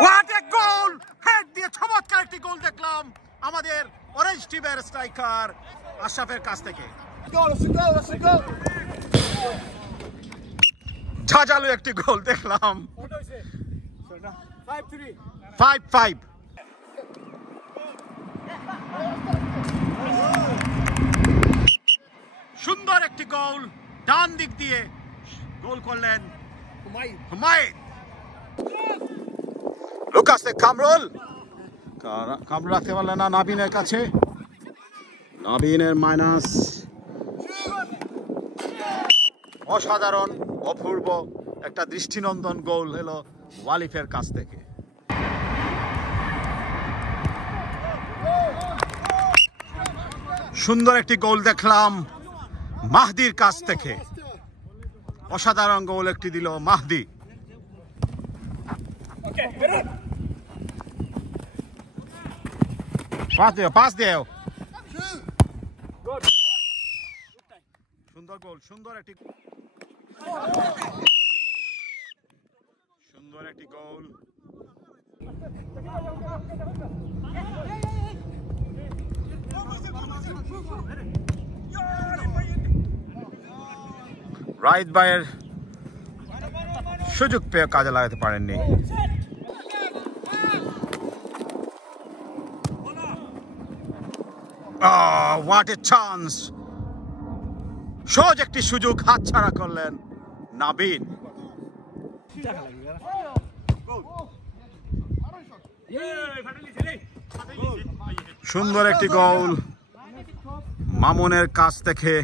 What a goal! Head দিয়ে চমৎকার একটি গোল দেখলাম আমাদের অরেঞ্জ টিমের স্ট্রাইকার আশরাফের কাছ থেকে। ঝাঁঝালো একটি গোল দেখলাম। 5-5। সুন্দর একটি গোল ডান দিক দিয়ে গোল করলেন হুমায়ুন। লুকাস কামরুল রাখতে পারলেন না নাবিনের কাছে। নাবিনের মাইনাস। অসাধারণ অপূর্ব একটা দৃষ্টিনন্দন গোল এলো ওয়ালিফের কাছ থেকে। সুন্দর একটি গোল দেখলাম মাহদির কাছ থেকে। অসাধারণ গোল একটি দিল মাহদি। পাস দেও। সুন্দর গোল, সুন্দর একটি গোল। রাইট বাইয়ের সুযোগ পেয়ে কাজে লাগাতে পারেননি। What a chance! সহজ একটি সুযোগ হাতছাড়া করলেন নাবিন। সুন্দর একটি গোল মামুনের কাছ থেকে।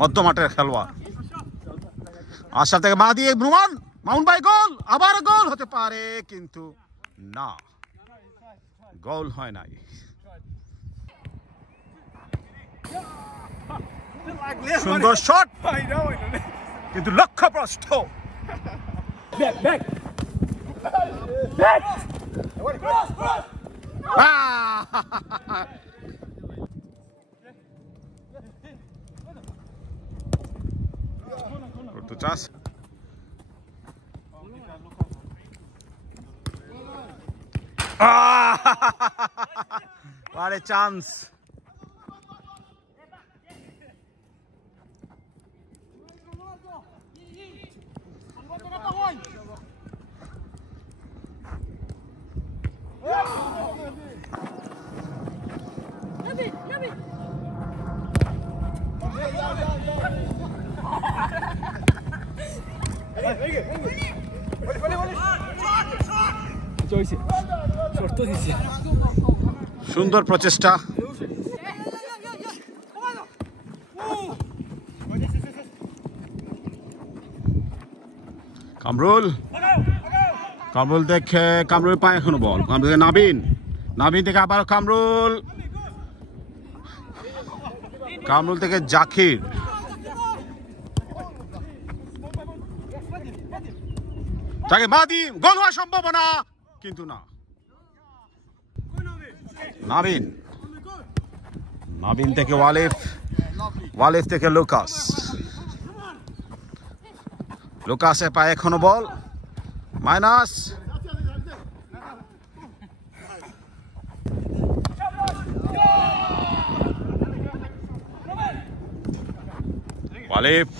মধ্যমাঠের খেলোয়াড় আশা থেকে মা দিয়ে মামুন ভাই গোল, আবার গোল হতে পারে কিন্তু না, গোল হয় নাই। সুন্দর শট কিন্তু লক্ষ্যভ্রষ্ট। চাষ what a chance! সুন্দর প্রচেষ্টা। কামরুল দেখে কামরুল পায় এখনো বল। নাবিন থেকে আবার কামরুল থেকে জাকির। তাকে মাদি গোল হওয়ার সম্ভাবনা কিন্তু না। নাবিন থেকে ওয়ালিফ থেকে লুকাসে পায় এখনো বল। মাইনাস। ওয়ালিফ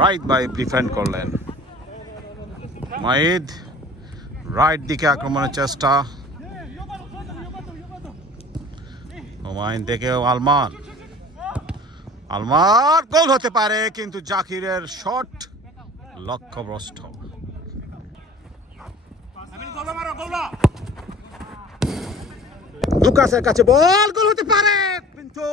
রাইট বাই ডিফেন্ড করলেন। মাহিদ রাইট দিকে আক্রমণের চেষ্টা। হুমায়ুন থেকে আলমান গোল হতে পারে কিন্তু জাকিরের শট লক্ষ্যভ্রষ্ট। লুকাসের কাছে বল, গোল হতে পারে কিন্তু